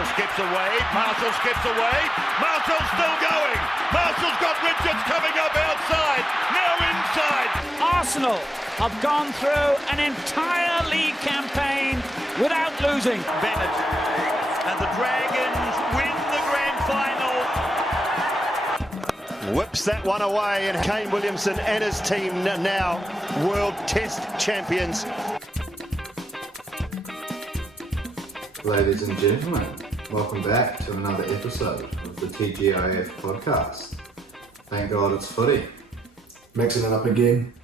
Marshall skips away. Marshall skips away. Marshall's still going. Marshall's got Richards coming up outside. Now inside. Arsenal have gone through an entire league campaign without losing. Bennett and the Dragons win the grand final. Whips that one away, and Kane Williamson and his team now World Test champions. Ladies and gentlemen, welcome back to another episode of the TGIF podcast. Thank God it's footy. Mixing it up again,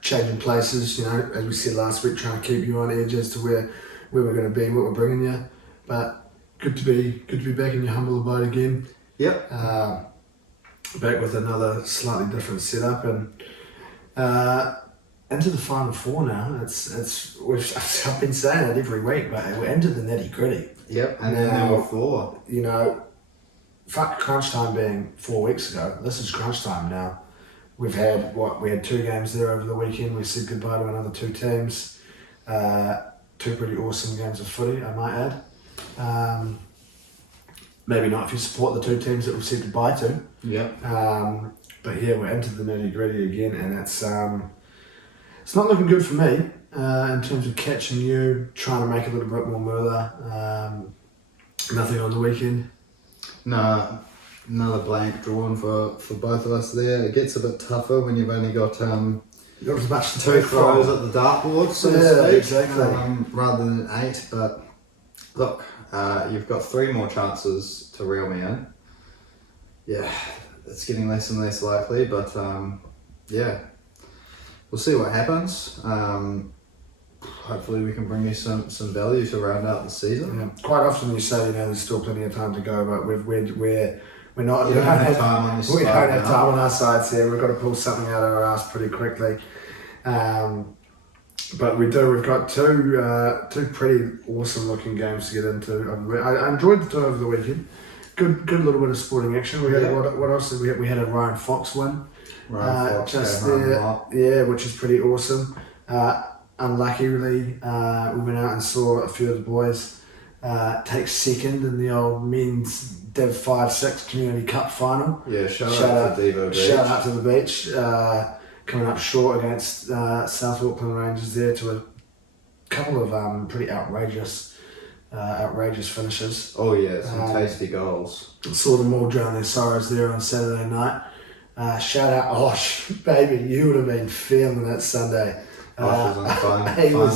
changing places, you know, as we said last week, trying to keep you on edge as to where we're going to be and what we're bringing you. But good to be back in your humble abode again. Yep. Back with another slightly different setup and into the final four now. I've been saying it every week, but we're into the nitty gritty. Yep. And then there were four. You know, fuck crunch time being 4 weeks ago. This is crunch time now. We had 2 games there over the weekend. We said goodbye to another 2 teams. 2 pretty awesome games of footy, I might add. Maybe not if you support the 2 teams that we've said goodbye to. Yep. But yeah, we're into the nitty gritty again, and it's not looking good for me in terms of catching you, trying to make a little bit more moolah. Nothing on the weekend. No, another blank drawn for both of us there. It gets a bit tougher when you've only got There was much to 2 pick throws from. at the dartboard, so to Yeah, speak, exactly. rather than 8. But look, you've got 3 more chances to reel me in. Yeah, it's getting less and less likely, but yeah, we'll see what happens. Hopefully we can bring you some value to round out the season. Yeah. Quite often you say, you know, there's still plenty of time to go, but we're not. You don't have time on this We side don't have now. time on our sides here. We've got to pull something out of our ass pretty quickly. But we do. We've got two pretty awesome looking games to get into. I enjoyed the 2 over the weekend. Good little bit of sporting action. We had what else did we have? We had a Ryan Fox win. Ryan Fox Just came home there, hot. yeah, which is pretty awesome. Unluckily, we went out and saw a few of the boys take second in the old men's Div 5-6 Community Cup final. Yeah, shout out to Devo Beach. Shout out to the beach. Coming up short against South Auckland Rangers there to a couple of pretty outrageous finishes. Oh yeah, some tasty goals. Saw them all drown their sorrows there on Saturday night. Shout out Osh, baby, you would have been feeling it Sunday. Osh was in fine he form.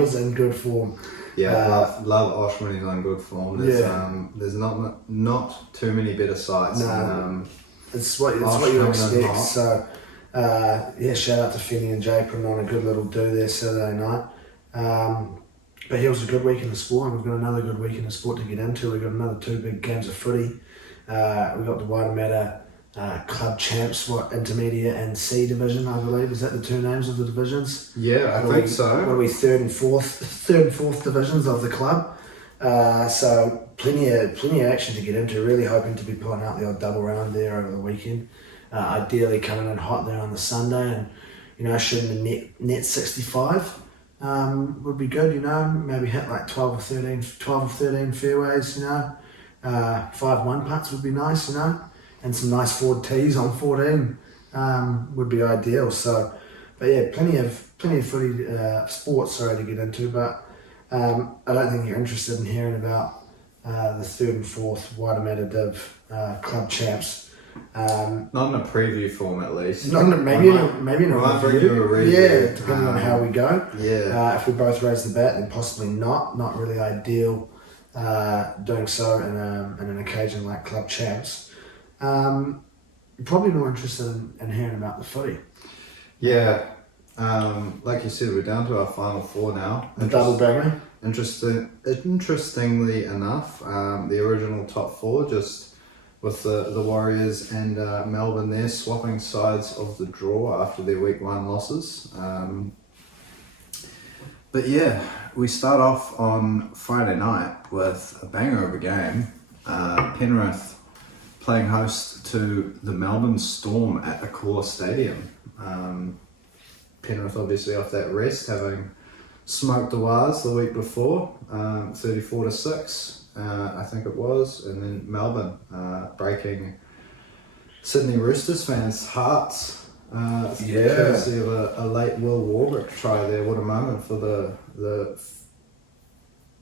was in good form. Yeah, love Osh when he's on good form. There's not too many better sights. No, it's what Osh you coming in expect. hot. So yeah, shout out to Finney and Jay putting on a good little do there Saturday night. But here was a good week in the sport, and we've got another good week in the sport to get into. We've got another 2 big games of footy. We've got the Waitemata club champs, intermediate and C division, I believe. Is that the 2 names of the divisions? Yeah, I think so. What are we, third and fourth divisions of the club? So plenty of action to get into. Really hoping to be pulling out the odd double round there over the weekend. Ideally coming in hot there on the Sunday, and you know, shooting the net 65 would be good. You know, maybe hit like 12 or 13 fairways. You know, 5-1 putts would be nice. You know. And some nice forward tees on 14 would be ideal. So, but yeah, plenty of footy sports to get into. But I don't think you're interested in hearing about the 3rd and 4th Waitemata Div club champs. Not in a preview form, at least. Maybe in a might bring review. you a review. Yeah, depending on how we go. Yeah. If we both raise the bat, then possibly not. Not really ideal doing so in an occasion like club champs. You're probably more interested in hearing about the footy. Yeah, like you said, we're down to our final 4 now. The double banger. Interestingly enough, the original top 4, just with the Warriors and Melbourne there swapping sides of the draw after their week 1 losses. But yeah, we start off on Friday night with a banger of a game. Penrith playing host to the Melbourne Storm at Accor Stadium. Penrith obviously off that rest, having smoked the Wars the week before, 34-6. I think it was, and then Melbourne breaking Sydney Roosters fans' hearts. Courtesy of a late Will Warbrick try there. What a moment for the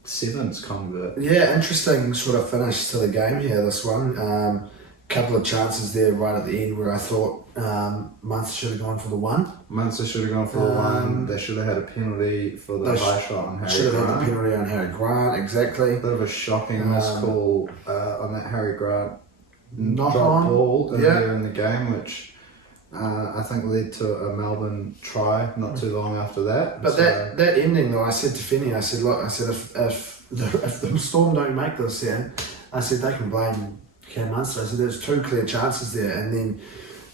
Sevens convert. Yeah, interesting sort of finish to the game here, this one. Couple of chances there right at the end where I thought Munster should have gone for the one. Munster should have gone for the one. They should have had a penalty for the high shot on Harry Grant. Should have had the penalty on Harry Grant, exactly. A bit of a shocking missed call on that Harry Grant Not drop on. ball earlier in the game, which I think led to a Melbourne try not too long after that. But that ending though, I said to Finney, I said, look, if the Storm don't make this, I said they can blame Cam Munster. I said there's 2 clear chances there, and then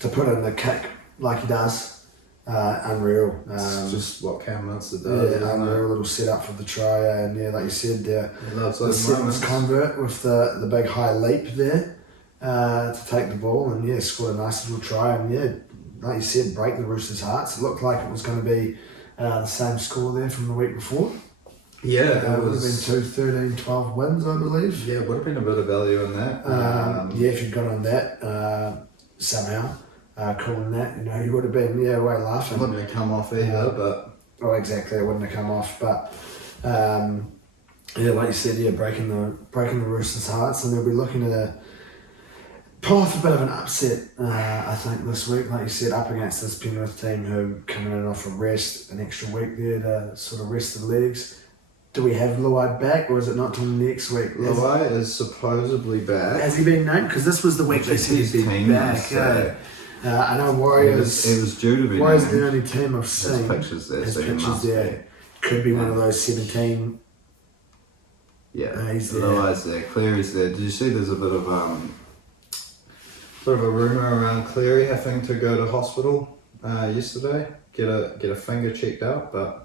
to put in the kick like he does, unreal. It's just what Cam Munster does. Yeah, unreal little setup for the try, and like you said, the Sevens convert with the big high leap there to take the ball, and scored a nice little try, and like you said, break the Roosters' hearts. It looked like it was going to be the same score there from the week before. Yeah, it would have been 13-12 wins, I believe. Yeah, it would have been a bit of value in that. If you'd gone on that somehow, calling that, you would have been way laughing. It wouldn't have come off either, but oh, exactly, it wouldn't have come off. But like you said, breaking the Roosters' hearts, and they'll be looking at pull off a bit of an upset, I think, this week. Like you said, up against this Penrith team who coming in off a rest, an extra week there to sort of rest the legs. Do we have Luai back, or is it not till next week? Luai is supposedly back. Has he been named? Because this was the week they said he's been back. I know Warriors. It was due to be Warriors named. are the only team I've seen. His pictures there. His So pictures there. Could be one of those 17. Yeah, he's there. Luai's there. Cleary's there. Did you see? There's a bit of a rumour around Cleary having to go to hospital yesterday, get a finger checked out, but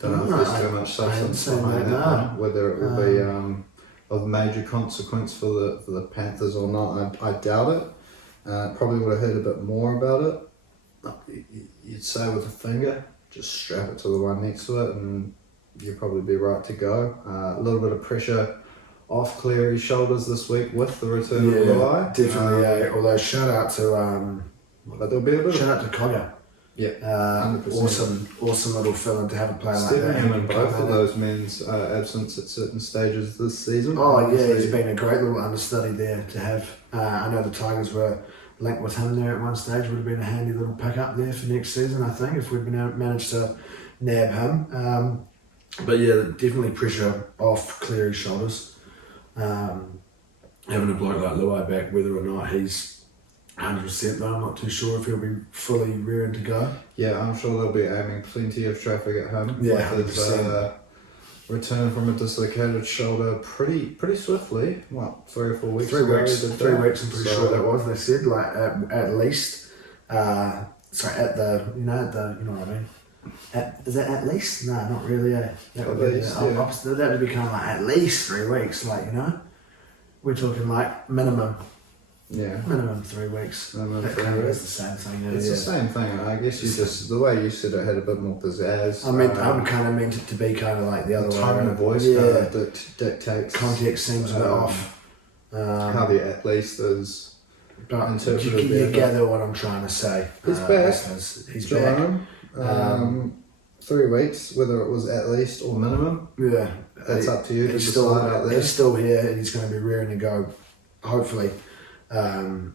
don't know if there's too much substance behind that. Whether it will be of major consequence for the Panthers or not, I doubt it. Probably would have heard a bit more about it. You'd say with a finger, just strap it to the one next to it, and you'd probably be right to go. A little bit of pressure off Cleary's shoulders this week with the return of Luai. Definitely. Although shout out to but there'll be a bit shout out to Cogger. Yeah, 100%. Awesome little feeling to have a player like Stepping that. him in both of those men's absence at certain stages this season. Oh yeah, he's been a great little understudy there to have. I know the Tigers were linked with him there at one stage. Would have been a handy little pickup there for next season, I think, if we'd been managed to nab him. But definitely pressure off Cleary's shoulders. Having a bloke like Luai back, whether or not he's 100%, though I'm not too sure if he'll be fully rearing to go. Yeah, I'm sure they'll be aiming plenty of traffic at him. Yeah, with his return from a dislocated shoulder pretty swiftly. What, 3 or 4 weeks? 3 weeks. 3 weeks. I'm pretty sure that was. They said at least. At the you know what I mean. Is that at least? No, not really. That would be the opposite. That would be kind of like at least 3 weeks. We're talking like minimum. Yeah. Minimum 3 weeks. Minimum 3 kind of weeks. is the same thing. It's the same thing. I guess you just the way you said it had a bit more pizzazz. I kind of meant it to be kind of like the other way. Tone of voice dictates. Context seems a bit off. How the at least is. But you gather what I'm trying to say. He's back. He's back. 3 weeks, whether it was at least or minimum. Yeah, that's up to you. He's still here, and he's going to be rearing to go. Hopefully, come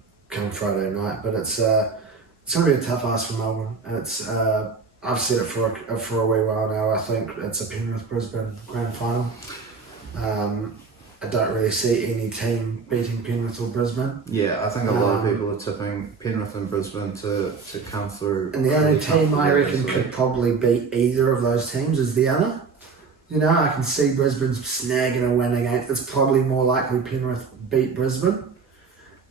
Friday night. But it's going to be a tough ask for Melbourne, and it's. I've said it for a wee while now. I think it's a Penrith-Brisbane grand final. I don't really see any team beating Penrith or Brisbane. Yeah, I think a lot of people are tipping Penrith and Brisbane to come through. And the only team I reckon could probably beat either of those teams is the other. I can see Brisbane snagging a win against. It's probably more likely Penrith beat Brisbane.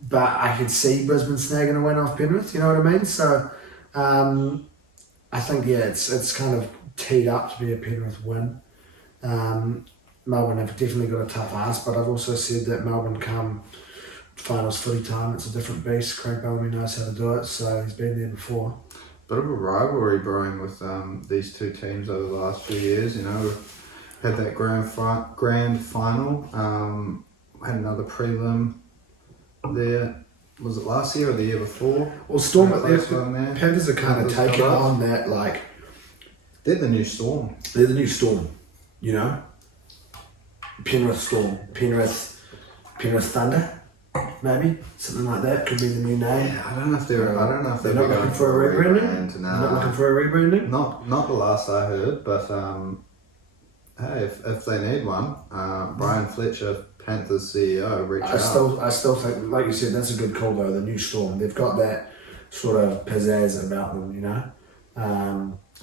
But I could see Brisbane snagging a win off Penrith, you know what I mean? So I think, it's kind of teed up to be a Penrith win. Melbourne have definitely got a tough ask, but I've also said that Melbourne come finals footy time, it's a different beast. Craig Bellamy knows how to do it, so he's been there before. Bit of a rivalry brewing with these two teams over the last few years. had that grand final. Had another prelim there. Was it last year or the year before? Well, Storm, there. Panthers are kind of taking on that, like, they're the new Storm. they're the new Storm, you know? Penrith Storm, Penrith Thunder, maybe something like that could be the new name. Yeah, I don't know if they're not looking for a rebranding. They're not looking for a rebranding. Not the last I heard, but hey, if they need one, Brian Fletcher, Panthers CEO, reach out. I still think, like you said, that's a good call though. The new Storm, they've got that sort of pizzazz about them, you know.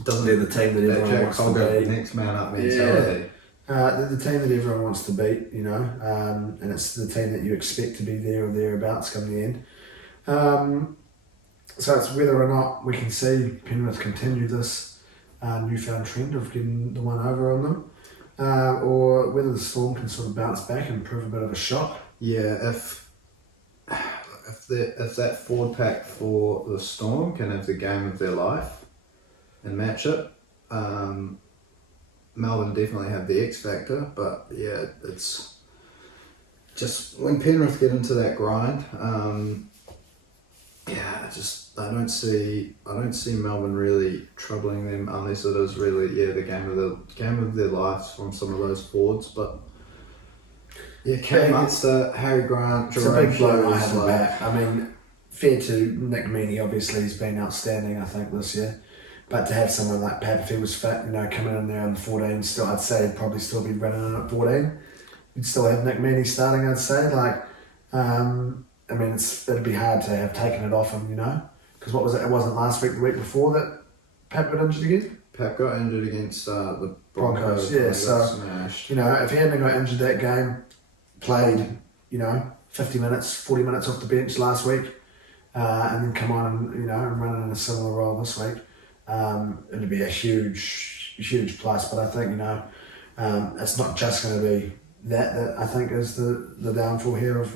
Doesn't they're the team that everyone Jack wants Colgan, to beat. next man up mentality. They're the team that everyone wants to beat, you know, and it's the team that you expect to be there or thereabouts come the end. So it's whether or not we can see Penrith continue this newfound trend of getting the one over on them, or whether the Storm can sort of bounce back and prove a bit of a shock. Yeah, if that forward pack for the Storm can have the game of their life and match it, Melbourne definitely have the X factor, but yeah, it's just when Penrith get into that grind, I don't see Melbourne really troubling them unless it is really the game of their lives from some of those forwards. But yeah, Cam Munster, Harry Grant, Jerome, it's a big blow I have back. I mean, fair to Nick Meaney, obviously he's been outstanding I think this year. But to have someone like Pap, if he was fit, you know, coming in there on 14, still, I'd say he'd probably still be running in at 14. You'd still have Nick Meaney starting, I'd say. Like, I mean, it'd be hard to have taken it off him, you know, because what was it? It wasn't last week, the week before that Pap got injured again. Pap got injured against the Broncos. Yeah, so smashed. You know, if he hadn't got injured that game, played, you know, 50 minutes, 40 minutes off the bench last week, and then come on and, you know, and run in a similar role this week. It'd be a huge plus, but I think, you know, it's not just going to be that I think is the downfall here of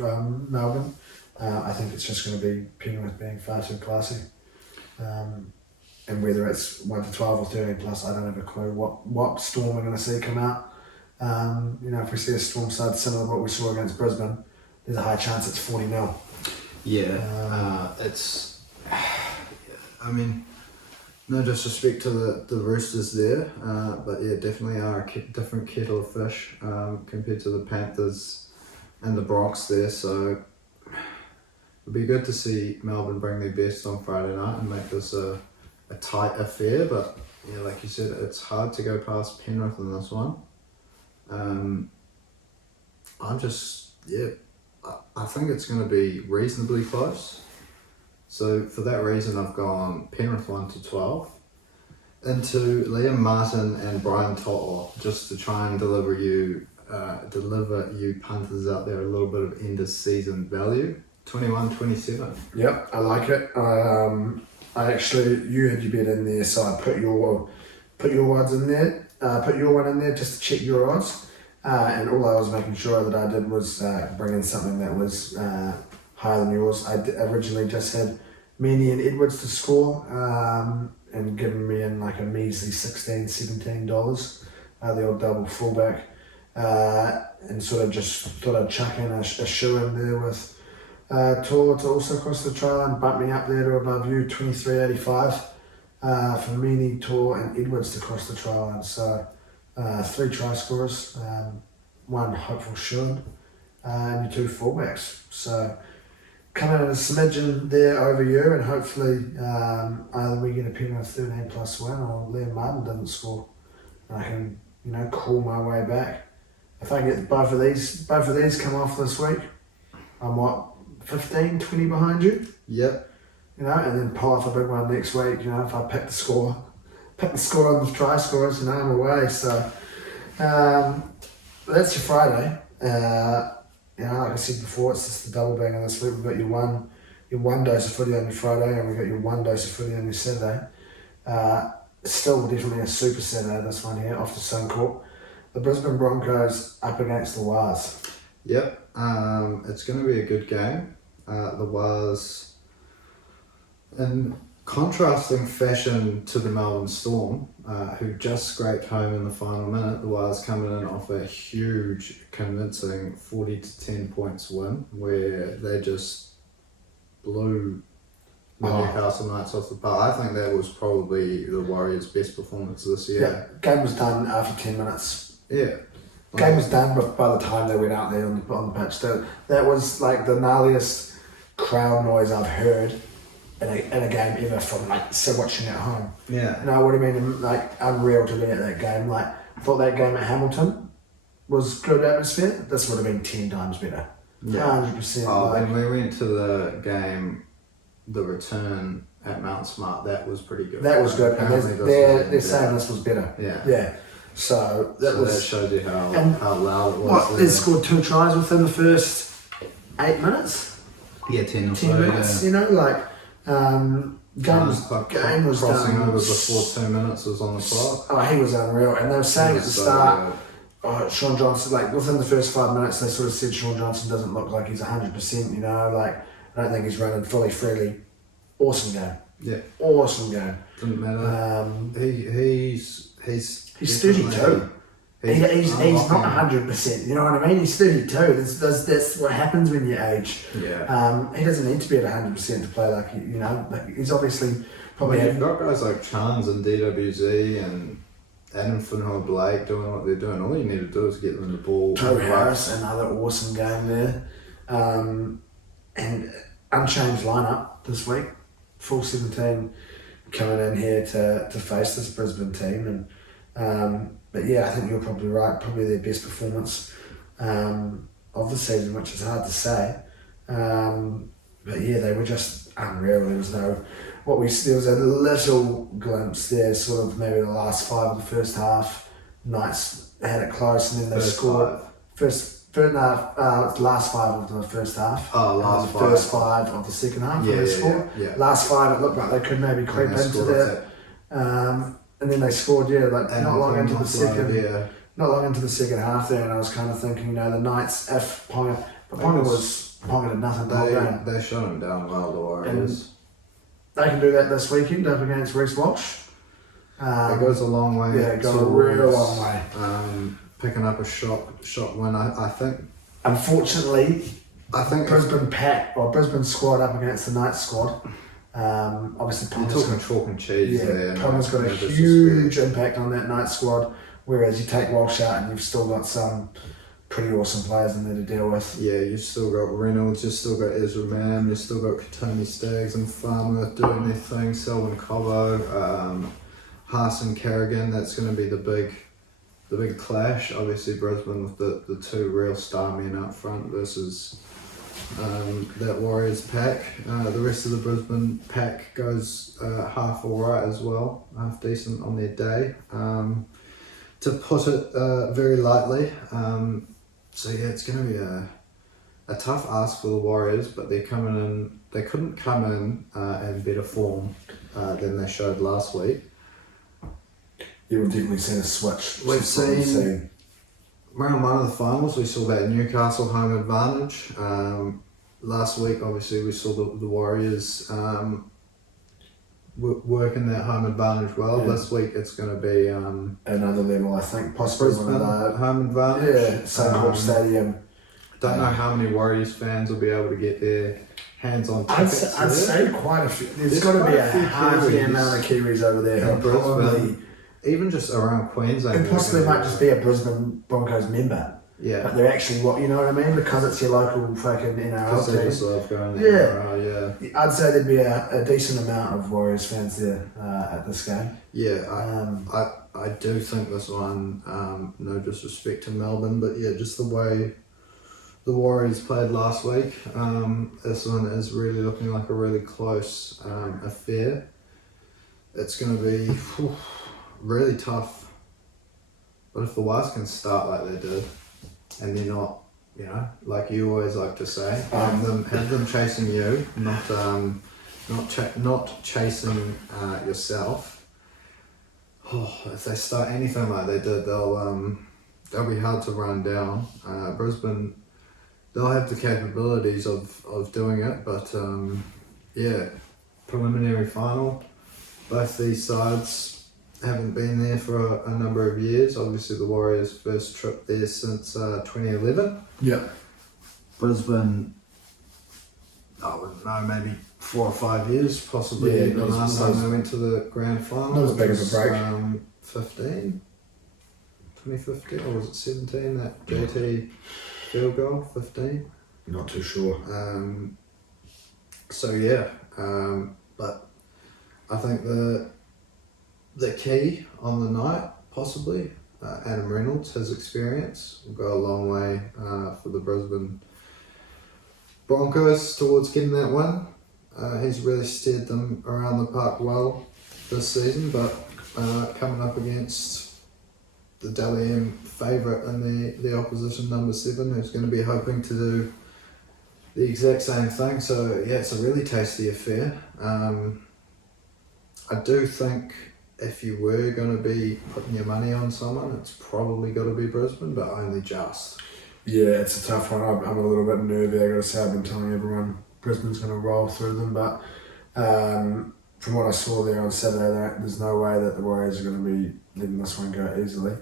Melbourne. I think it's just going to be Penrith being far too classy, and whether it's 1 to 12 or 13 plus, I don't have a clue what Storm we're going to see come out. You know, if we see a Storm side similar to what we saw against Brisbane, there's a high chance it's 40-0. Yeah, it's. I mean. No disrespect to the Roosters there, but yeah, definitely are a different kettle of fish compared to the Panthers and the Bronx there. So it'd be good to see Melbourne bring their best on Friday night and make this a tight affair. But yeah, like you said, it's hard to go past Penrith in this one. I think it's going to be reasonably close. So for that reason, I've gone Penrith 1 to 12 into Liam Martin and Brian To'o just to try and deliver you punters out there a little bit of end of season value. 21-27. Yep, I like it. I actually, you had your bet in there, so I put your odds in there. Put your one in there just to check your odds. And all I was making sure that I did was bring in something that was higher than yours. I originally just had Meaney and Edwards to score, and given me in like a measly $16-17, the old double fullback, and sort of just thought I'd chuck in a shoe in there with Tor to also cross the try line, bump me up there to above you, 23.85 for Meaney, Tor and Edwards to cross the try line. So 3 try scorers, 1 hopeful shoe, and your 2 fullbacks. So come in a smidgen there over you, and hopefully either we get a Penrith 13 plus win or Liam Martin doesn't score. And I can, you know, call my way back. If I get both of these come off this week, I'm 15, 20 behind you? Yep. You know, and then pull off a big one next week, you know, if I pick the score on the try scorers, you know, I'm away. So that's your Friday. You know, like I said before, it's just the double banger this week. We've got your one dose of footy on your Friday, and we've got your 1 dose of footy on your Saturday. Still definitely a super Saturday, this one here, off to Suncorp. The Brisbane Broncos up against the Wars. Yep, it's going to be a good game. The Wars in contrasting fashion to the Melbourne Storm, who just scraped home in the final minute. The Wires coming in off a huge, convincing 40-10 points win, where they just blew the Newcastle Knights off the park. I think that was probably the Warriors' best performance this year. Yeah, game was done after 10 minutes. Yeah. Game was done by the time they went out there on the pitch. That was like the gnarliest crowd noise I've heard in a game ever from like watching at home. Yeah. You know what I mean? Like unreal to be at that game. Like I thought that game at Hamilton was good atmosphere. This would have been 10 times better. Yeah. 100%. Oh, when we went to the game, the return at Mount Smart, that was pretty good. That was good. And they're saying this was better. Yeah. Yeah. So that shows you how loud it was. What, they scored 2 tries within the first 8 minutes? Yeah, 10 or 10 so, minutes, yeah. you know, like, game was crossing done. over before 2 minutes was on the clock. Oh, he was unreal. And they were saying at the start, Sean Johnson, like within the first 5 minutes, they sort of said Sean Johnson doesn't look like he's 100%, you know, like, I don't think he's running fully freely. Awesome game. Yeah. Awesome game. Doesn't matter. He's 32. He's not 100%. You know what I mean? He's 32. That's what happens when you age. Yeah. He doesn't need to be at 100% to play like you know. Like he's obviously probably. You've got guys like Chans and DWZ and Adam Finhoy-Blake doing what they're doing. All you need to do is get them the ball. Joe Harris, another awesome game there, and unchanged lineup this week. Full 17 coming in here to face this Brisbane team and. But yeah, I think you're probably right. Probably their best performance of the season, which is hard to say. But yeah, they were just unreal. There was there was a little glimpse there, sort of maybe the last 5 of the first half. Knights had it close, and then they scored. Last 5 of the first half. Oh, last 5. First 5 of the second half. Yeah. Last 5, it looked like they could maybe creep into that. And then they scored, not long into the second half there, and I was kind of thinking, you know, the Knights, if Ponga did nothing the whole game. They shut them down well, the Warriors. They can do that this weekend up against Reece Walsh. It goes a long way. Yeah, it goes a real long way. Picking up a shot win, I think. Unfortunately, Brisbane squad up against the Knights squad. Obviously, you're talking chalk and cheese there. Ponga's got a huge impact on that Knights squad, whereas you take Walsh out and you've still got some pretty awesome players in there to deal with. Yeah, you've still got Reynolds, you've still got Ezra Mann, you've still got Katoni Staggs and Farmer doing their thing, Selwyn Cobbo, Haas and Kerrigan. That's going to be the big clash. Obviously, Brisbane with the 2 real star men up front versus that Warriors pack. The rest of the Brisbane pack goes half alright as well, half decent on their day, to put it very lightly. So yeah, it's going to be a tough ask for the Warriors, but they couldn't come in better form than they showed last week. Yeah, we've definitely seen a switch. We've seen round 1 of the finals, we saw that Newcastle home advantage. Last week, obviously, we saw the Warriors working that home advantage well. Yeah. This week, it's going to be another level, I think. Possibly Brisbane home advantage. Yeah, Suncorp Stadium. Don't know how many Warriors fans will be able to get their hands on tickets. I'd say quite a few. There's got to be a healthy amount of Kiwis over there who are probably... Even just around Queensland. And possibly might just be a Brisbane Broncos member. Yeah. But they're actually, you know what I mean? Because it's your local fucking NRL team. They just love going to NRL, yeah. I'd say there'd be a decent amount of Warriors fans there at this game. Yeah, I do think this one, no disrespect to Melbourne, but yeah, just the way the Warriors played last week, this one is really looking like a really close affair. It's going to be really tough. But if the Wires can start like they did, and they're not, you know, like you always like to say, have them chasing you, not chasing yourself. If they start anything like they did, they'll be hard to run down. Brisbane, they'll have the capabilities of doing it, but yeah, preliminary final. both these sides haven't been there for a number of years. Obviously, the Warriors' first trip there since 2011. Yeah. Brisbane, I wouldn't know, maybe 4 or 5 years, possibly. Yeah, the last time they went to the grand final. Not as big of a break. 2015, or was it 17? That JT field goal, 15. Not too sure. But I think the key on the night, possibly, Adam Reynolds, his experience will go a long way for the Brisbane Broncos towards getting that win. He's really steered them around the park well this season, but coming up against the Dally M favourite and the opposition number 7, who's going to be hoping to do the exact same thing. So yeah, it's a really tasty affair. I do think if you were going to be putting your money on someone, it's probably got to be Brisbane, but only just. Yeah, it's a tough one. I'm a little bit nervy. I got to say, I've been telling everyone Brisbane's going to roll through them, but from what I saw there on Saturday, there's no way that the Warriors are going to be letting this one go easily.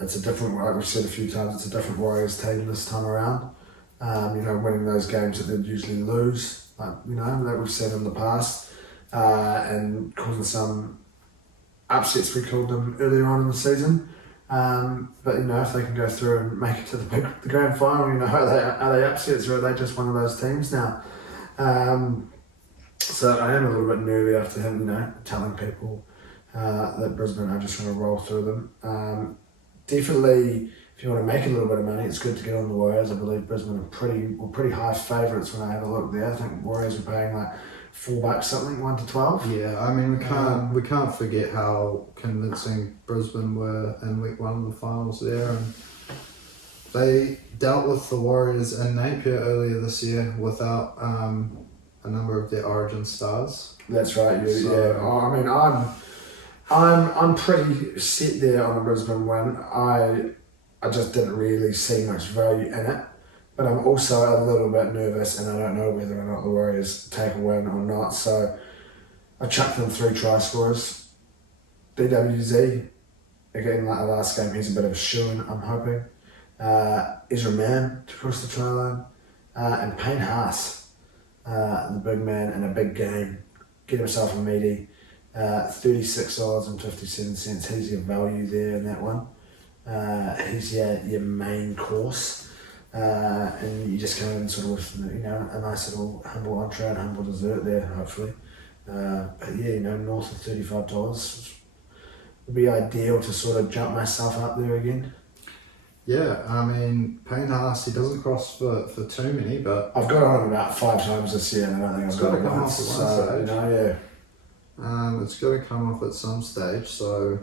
It's a different, like we've said a few times, it's a different Warriors team this time around. Winning those games that they'd usually lose, that we've seen in the past, and causing some upsets. We called them earlier on in the season. But if they can go through and make it to the grand final, are they upsets or are they just one of those teams now? So I am a little bit nervy after him, telling people that Brisbane are just going to roll through them. Definitely, if you want to make a little bit of money, it's good to get on the Warriors. I believe Brisbane are pretty high favourites when I had a look there. I think Warriors are paying like $4 something, 1 to 12. Yeah, I mean we can't forget how convincing Brisbane were in week 1 of the finals there, and they dealt with the Warriors in Napier earlier this year without a number of their Origin stars. That's right. Yeah. I'm pretty set there on a Brisbane win. I just didn't really see much value in it. But I'm also a little bit nervous, and I don't know whether or not the Warriors take a win or not. So I chucked them 3 try scorers. DWZ, again, like the last game, he's a bit of a shoo-in, I'm hoping. Ezra Mann to cross the try line. And Payne Haas, the big man in a big game. Get himself a meaty. 36 odds and 57 cents. He's your value there in that one. He's your main course. And you just come in sort of with, a nice little humble entree and humble dessert there, hopefully. But yeah, north of $35 would be ideal to sort of jump myself up there again. Yeah, I mean, Payne Haas, he doesn't cross for too many, but I've got on him about 5 times this year, and I don't think I've got it once. It's got to come off at some stage, so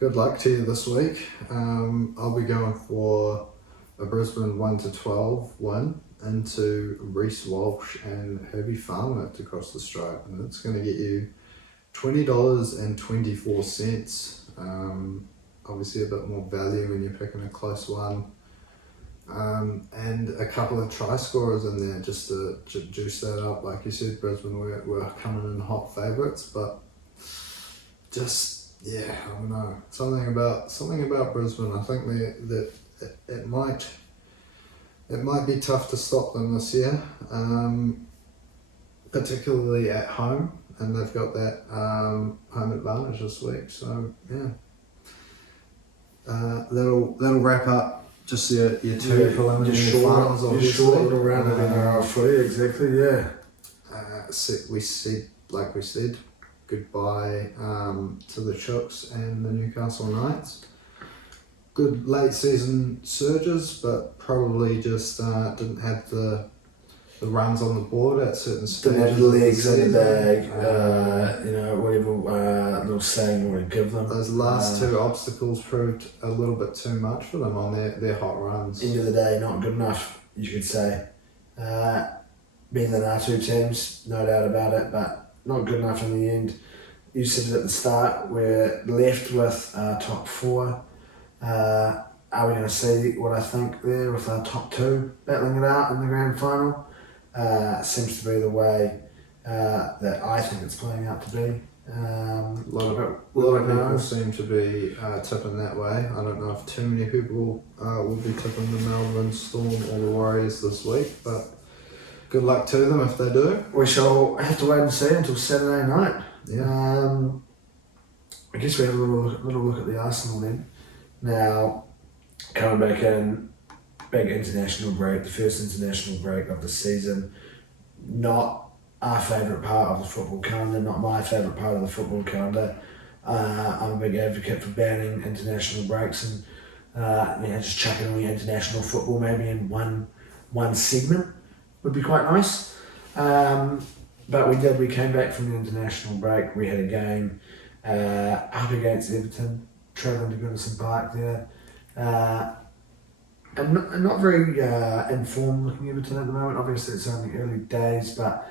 good luck to you this week. I'll be going for a Brisbane 1 to 12 win into Reece Walsh and Herbie Farmer to cross the stripe, and it's going to get you $20.24. Obviously a bit more value when you're picking a close one, and a couple of try scorers in there just to juice that up. Like you said, Brisbane were coming in hot favourites, but I don't know, something about Brisbane. I think that it might be tough to stop them this year, particularly at home, and they've got that home advantage this week. So yeah. That'll wrap up just your 2 preliminary finals. Your short little round of NRL footy, exactly. Yeah. We said goodbye to the Chooks and the Newcastle Knights. Good late season surges, but probably just didn't have the runs on the board at certain stages. Didn't have the legs in the bag, whatever little saying you want to give them. Those last 2 obstacles proved a little bit too much for them on their hot runs. End of the day, not good enough, you could say. Being the Natu teams, no doubt about it, but not good enough in the end. You said it at the start, we're left with top 4. Are we going to see what I think there with our top 2 battling it out in the grand final? Seems to be the way that I think it's playing out to be. A lot of people seem to be tipping that way. I don't know if too many people will be tipping the Melbourne Storm or the Warriors this week, but good luck to them if they do. We shall have to wait and see until Saturday night. Yeah. I guess we have a little look at the Arsenal then. Now, coming back in, big international break, the first international break of the season. Not our favourite part of the football calendar, not my favourite part of the football calendar. I'm a big advocate for banning international breaks and just chucking all your international football maybe in one segment would be quite nice. But we came back from the international break. We had a game up against Everton, travelling to Goodison Park there. And not very informed looking Everton at the moment. Obviously it's only early days, but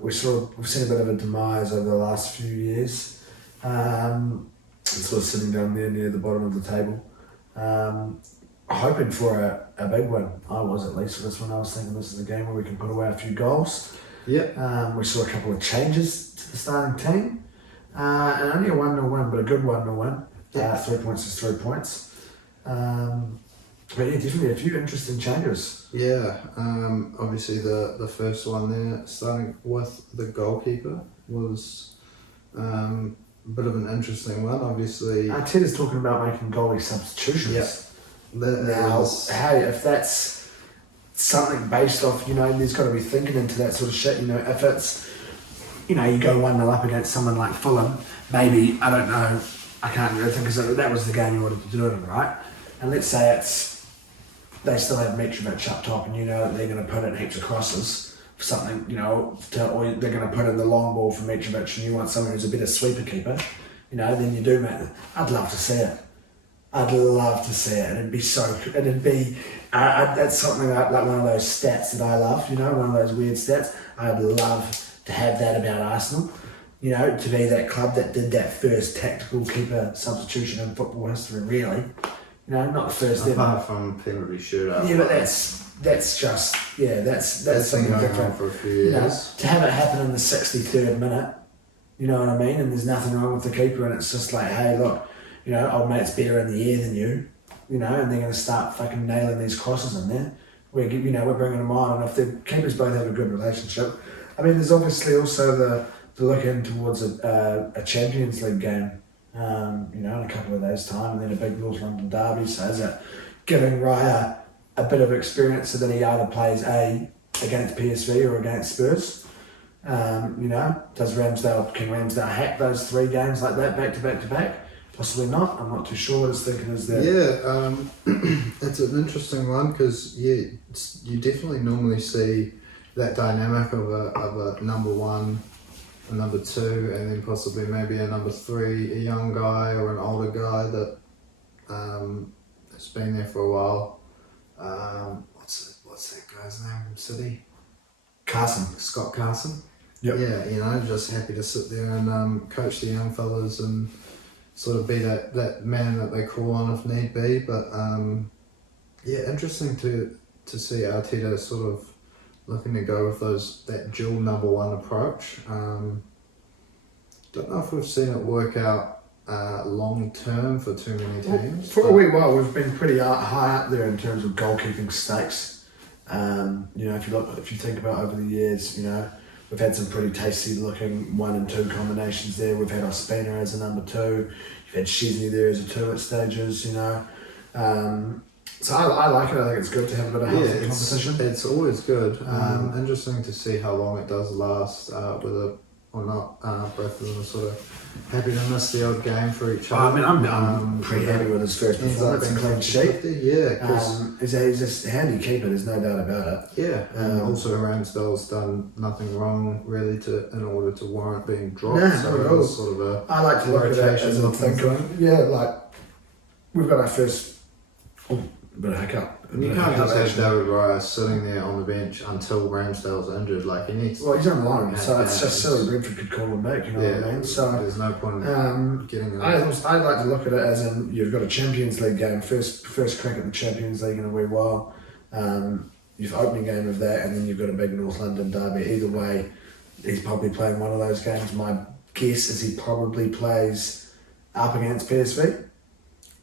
we've seen a bit of a demise over the last few years. Sort of sitting down there near the bottom of the table. Hoping for a big win. I was, at least for this one. I was thinking this is a game where we can put away a few goals. Yep. We saw a couple of changes to the starting team. And only a 1-0 win, but a good 1-0 win. Yeah. 3 points is 3 points. But yeah, definitely a few interesting changes. Yeah, obviously the first one there, starting with the goalkeeper, was a bit of an interesting one. Obviously, Arteta's talking about making goalie substitutions. Yeah. Hey, if that's something based off, there's got to be thinking into that sort of shit. If it's, you go 1-0 up against someone like Fulham, maybe, I don't know, I can't really think, because that was the game you wanted to do it in, right? And let's say they still have Mitrovic up top, and that they're going to put in heaps of crosses for something, or they're going to put in the long ball for Mitrovic, and you want someone who's a better sweeper keeper, then you do, mate. I'd love to see it. I'd love to see it. That's something like one of those stats that I love, one of those weird stats. I'd love to have that about Arsenal, to be that club that did that first tactical keeper substitution in football history, really. Not the first ever. Apart from penalty shootout. Yeah, but that's something different for a few years. To have it happen in the 63rd minute, you know what I mean? And there's nothing wrong with the keeper, and it's just like, hey, look, old mate's better in the air than you, and they're going to start fucking nailing these crosses in there. We're bringing them on, and if the keepers both have a good relationship, I mean, there's obviously also the look in towards a Champions League game. In a couple of days' time, and then a big North London derby. So is it giving Raya a bit of experience so that he either plays against PSV or against Spurs? Can Ramsdale hack those 3 games like that back to back to back? Possibly not. I'm not too sure what his thinking is there. Yeah, it's an interesting one because you definitely normally see that dynamic of a number 1. A number 2, and then possibly maybe a number 3, a young guy or an older guy that has been there for a while. What's that guy's name from City? Scott Carson. Yep. Yeah, just happy to sit there and coach the young fellas and sort of be that man that they call on if need be. But interesting to see Arteta sort of looking to go with that dual number 1 approach. Don't know if we've seen it work out long term for too many teams. For a wee while, we've been pretty high up there in terms of goalkeeping stakes. If you think about over the years, we've had some pretty tasty looking 1 and 2 combinations there. We've had Ospina as a number 2. You've had Szczesny there as a 2 at stages. So I like it. I think it's good to have a bit of healthy competition. It's always good. Interesting to see how long it does last, whether or not both of them are sort of happy to miss the odd game for each other. I mean, I'm pretty happy with his first performance and clean sheet. Yeah, he's a handy keeper. There's no doubt about it. Yeah, and also Ramsdale's done nothing wrong really in order to warrant being dropped. No, so it was sort of I like to look at it as I'm thinking. Yeah, like we've got our first. Bit of hiccup. You can't just have David Raya sitting there on the bench until Ramsdale's injured. Like he needs. Well, he's on loan, so it's just silly. Brentford could call him back. You know what I mean? So there's no point in getting. I like to look at it as in you've got a Champions League game, first crack at the Champions League in a wee while. You've opening game of that, and then you've got a big North London derby. Either way, he's probably playing one of those games. My guess is he probably plays up against PSV.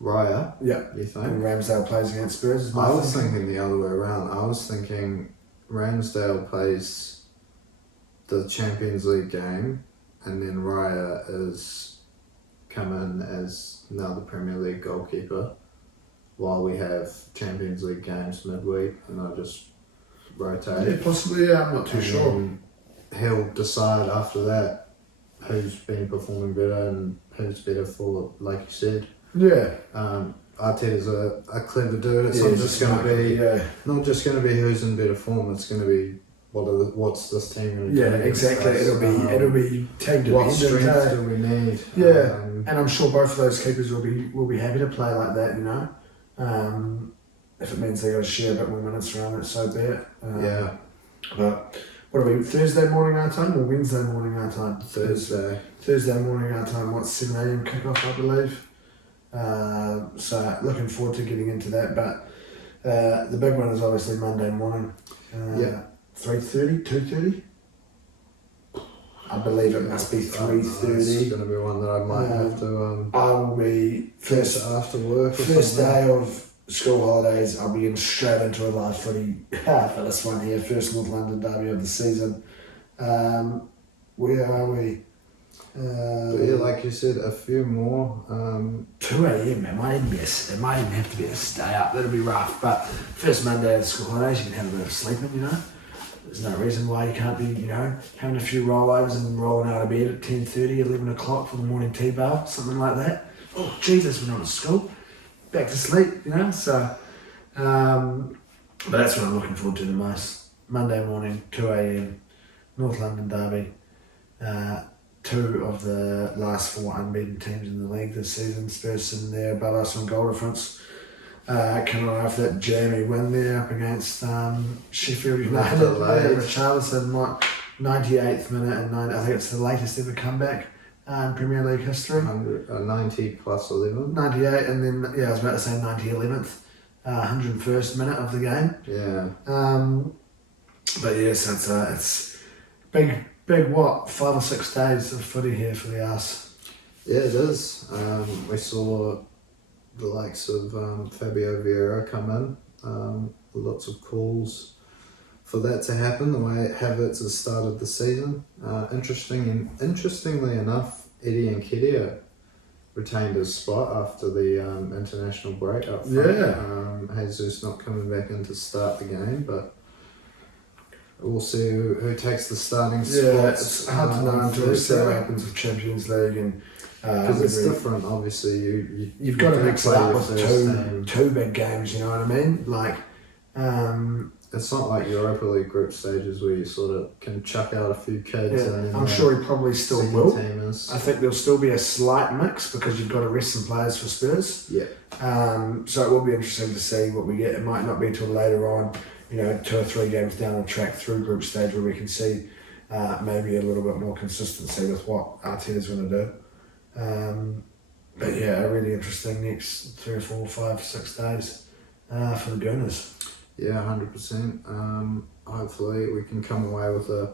Raya, Yeah. you think? And Ramsdale plays against Spurs. Is my I was thinking. thinking the other way around. I was thinking Ramsdale plays the Champions League game, and then Raya is come in as now the Premier League goalkeeper, while we have Champions League games midweek, and they'll just rotate. Yeah, possibly. Yeah, I'm not too And sure. then he'll decide after that who's been performing better and who's better for, like you said. Yeah. Arteta's a clever dude. It's Yeah, not just going to be yeah. not just going to be who's in better form. It's going to be what's this team going to do? Yeah, exactly. It'll be team what dependent. strength do we need? Yeah, and I'm sure both of those keepers will be happy to play like that. You know, if it means they got to share a bit more minutes around it, so be it. Yeah. But what are we? Thursday morning our time or Wednesday morning our time? Thursday morning our time. What's 7 a.m. kickoff, I believe. So looking forward to getting into that. But the big one is obviously Monday morning. 3:30, 2:30. I believe it must be 3:30. It's going to be one that I might have to. I will be first after work. First day of school holidays. I'll be in straight into a live footy for this one here. First North London derby of the season. Where are we? But yeah, like you said, a few more. 2 a.m. It might even have to be a stay up. That'll be rough. But first Monday of school holidays, you can have a bit of sleeping. You know, there's no reason why you can't be, you know, having a few rollovers and rolling out of bed at 10:30, 11 o'clock for the morning tea bowl, something like that. Oh Jesus, we're not at school. Back to sleep. You know, so. But that's what I'm looking forward to the most. Monday morning, 2 a.m. North London derby. Two of the last 4 unbeaten teams in the league this season. Spurs sitting there above us on goal difference. Coming off that jammy win there up against Sheffield United. Richarlison, 98th minute and I think it's the latest ever comeback in Premier League history. 90 plus 11. 98, and then I was about to say 11th, 101st minute of the game. Yeah. But yes, it's big. 5 or 6 days of footy here for the arse. Yeah, it is. We saw the likes of Fabio Vieira come in. Lots of calls for that to happen, the way Havertz has started the season. Interestingly enough, Eddie Nketiah retained his spot after the international break up front. Yeah. Jesus not coming back in to start the game, but we'll see who takes the starting spots. Yeah, it's hard to know until we see what happens with Champions League, and because it's different. Obviously, you've got to mix it up with team. two big games. You know what I mean? Like, it's not like Europa League group stages where you sort of can chuck out a few kids. yeah, and I'm sure he probably still will. Teamers. I think there'll still be a slight mix because you've got to rest some players for Spurs. Yeah. So it will be interesting to see what we get. It might not be till later on. 2 or 3 games down the track through group stage where we can see maybe a little bit more consistency with what Arteta's going to do. But yeah, really interesting next 3 or 4, 5, 6 days for the Gunners. Yeah, 100%. Hopefully we can come away with a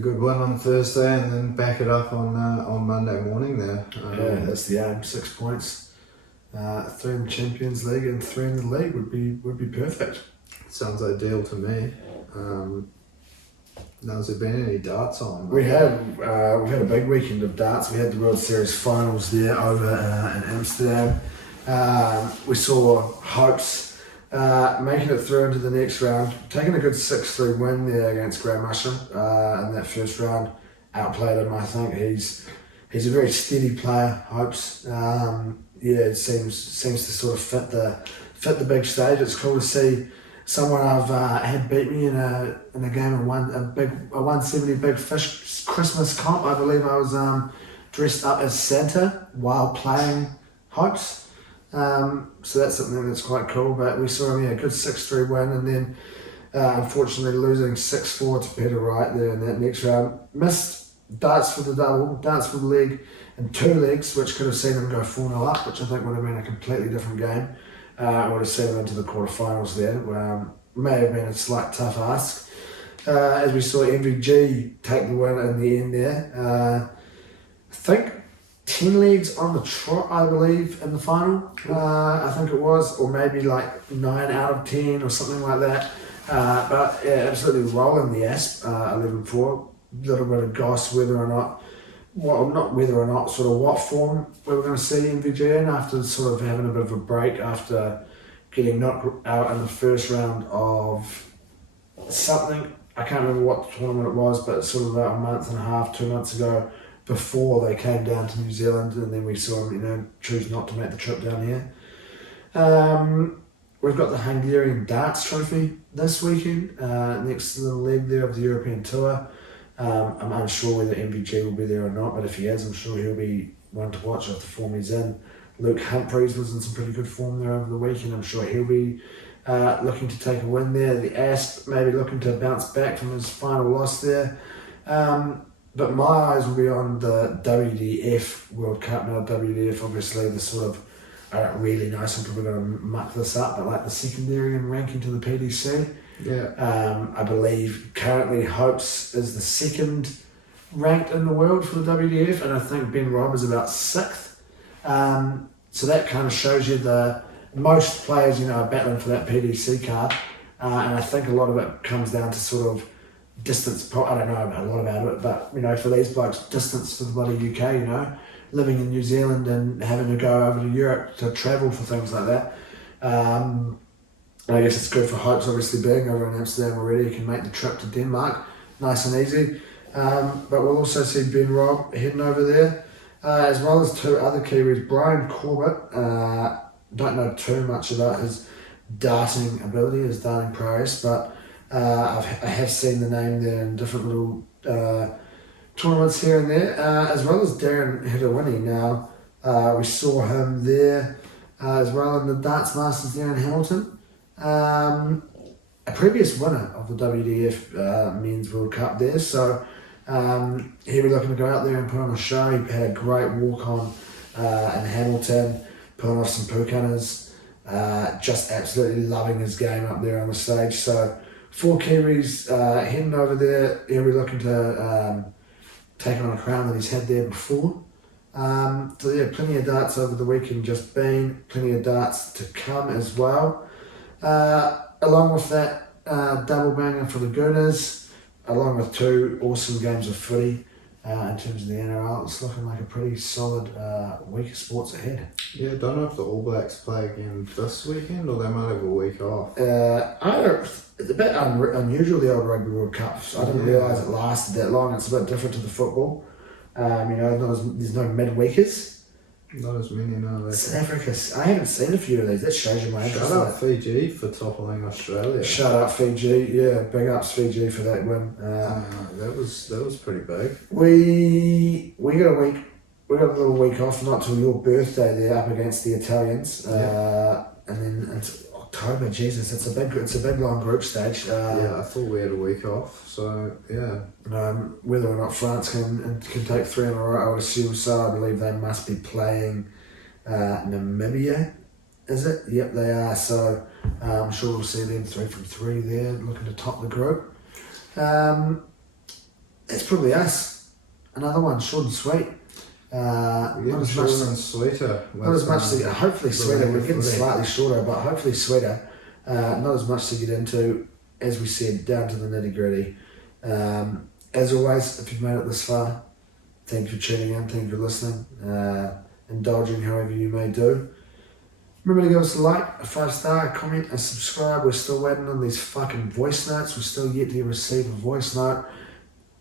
good win on Thursday and then back it up on Monday morning there. Yeah, that's the aim. 6 points, 3 in the Champions League and 3 in the league would be perfect. Sounds ideal to me. Now, has there been any darts on? We had a big weekend of darts. We had the World Series Finals there over in Amsterdam. We saw Hopes making it through into the next round, taking a good 6-3 win there against Graham Russell in that first round. Outplayed him, I think. He's a very steady player, Hopes. It seems to sort of fit the big stage. It's cool to see someone I've had beat me in a game of a 170 Big Fish Christmas comp. I believe I was dressed up as Santa while playing Hopes. So that's something that's quite cool. But we saw him a good 6-3 win, and then unfortunately losing 6-4 to Peter Wright there in that next round. Missed darts for the double, darts for the leg, and 2 legs, which could have seen him go 4-0 up, which I think would have been a completely different game. I would have sent him into the quarterfinals there. May have been a slight tough ask. As we saw MVG take the win in the end there. think 10 legs on the trot, I believe, in the final. I think it was, or maybe like 9 out of 10 or something like that. But yeah, absolutely rolling the Asp 11-4. A little bit of goss whether or not, well, not whether or not, sort of what form we were going to see MVG in after sort of having a bit of a break after getting knocked out in the first round of something. I can't remember what tournament it was, but sort of about a month and a half, 2 months ago, before they came down to New Zealand, and then we saw them, choose not to make the trip down here. We've got the Hungarian Darts Trophy this weekend, next to the leg there of the European Tour. I'm unsure whether MVG will be there or not, but if he is, I'm sure he'll be one to watch with the form he's in. Luke Humphreys was in some pretty good form there over the weekend. I'm sure he'll be looking to take a win there. The Asp maybe looking to bounce back from his final loss there. But my eyes will be on the WDF World Cup. Now, WDF, obviously, the sort of, I don't really know, some people are going to muck this up, but like the secondary and ranking to the PDC. Yeah. I believe currently Hopes is the second ranked in the world for the WDF, and I think Ben Robb is about 6th. So that kind of shows you the most players, are battling for that PDC card, and I think a lot of it comes down to sort of distance. I don't know about a lot about it, but for these blokes, distance to the bloody UK. Living in New Zealand and having to go over to Europe to travel for things like that. I guess it's good for Hopes, obviously being over in Amsterdam already. He can make the trip to Denmark nice and easy. But we'll also see Ben Robb heading over there, as well as 2 other Kiwis. Brian Corbett, don't know too much about his darting ability, his darting prowess, but I have seen the name there in different little tournaments here and there, as well as Darren Hittawini. Now, we saw him there as well in the Darts Masters there in Hamilton. A previous winner of the WDF Men's World Cup there, so he was looking to go out there and put on a show. He had a great walk on in Hamilton, putting off some poo-cunners, just absolutely loving his game up there on the stage. So 4 Kiwis heading over there. He'll be looking to take on a crown that he's had there before. So yeah, plenty of darts over the weekend just been, plenty of darts to come as well. Along with that double banger for the Gooners, along with 2 awesome games of footy in terms of the NRL. It's looking like a pretty solid week of sports ahead. Yeah, don't know if the All Blacks play again this weekend or they might have a week off. It's a bit unusual, the old Rugby World Cup. I didn't realise it lasted that long. It's a bit different to the football. There's no midweekers. Not as many, no. South Africa, I haven't seen a few of these. That shows you my interest. Shout out Fiji for toppling Australia. Shout out Fiji, yeah, big ups Fiji for that win. That was pretty big. We got a little week off, not till your birthday there, up against the Italians, and then it's October. Jesus, it's a big long group stage. I thought we had a week off, so yeah. Whether or not France can take 3 in a row, I would assume so. I believe they must be playing Namibia. Is it? Yep, they are. So I'm sure we'll see them 3 from 3 there, looking to top the group. It's probably us. Another one, short and sweet. Not as much and sweeter. Not as much to get, hopefully sweeter. We're getting slightly shorter, but hopefully sweeter. Not as much to get into, as we said, down to the nitty gritty. As always, if you've made it this far, thank you for tuning in, thank you for listening, indulging however you may do. Remember to give us a like, a 5-star, a comment, a subscribe. We're still waiting on these fucking voice notes. We're still yet to receive a voice note.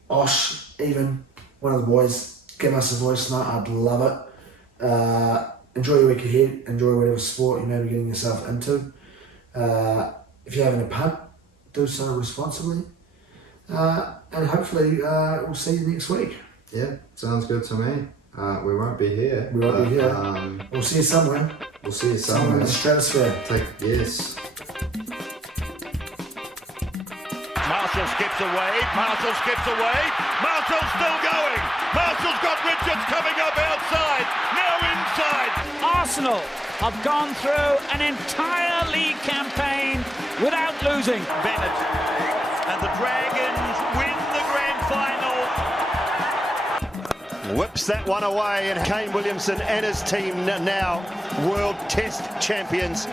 Osh, even, one of the boys, give us a voice note. I'd love it. Enjoy your week ahead. Enjoy whatever sport you may be getting yourself into. If you're having a punt, do so responsibly. And hopefully we'll see you next week. Yeah, sounds good to me. We won't be here. We'll see you somewhere. We'll see you Somewhere in the stratosphere. Yes. Marshall skips away. Marshall's still going. Marshall's got Richards coming up outside. Now inside. Arsenal have gone through an entire league campaign without losing. Bennett and the Dragons win the grand final. Whips that one away, and Kane Williamson and his team now World Test champions.